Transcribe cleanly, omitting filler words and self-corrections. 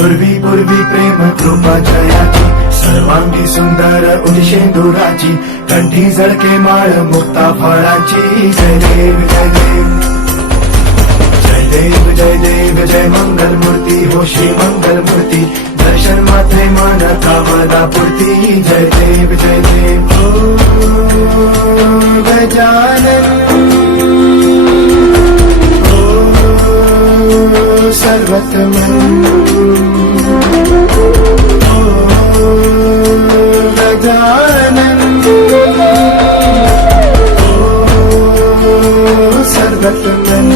दुर्वी पूर्वी प्रेम कृपा जयाची, सर्वांगी सुंदर उदिशेंदुराची, कंठी झळके माळ मुक्ता फळाची. जय देव जय देव जय देव जय देव जय मंगल मूर्ती हो श्री मंगल मूर्ती, दर्शन मात्रे मन कामना पूर्ती. जय देव जय देव हो गजानन हो सर्वतमन हो गजानन हो सर्वतमन.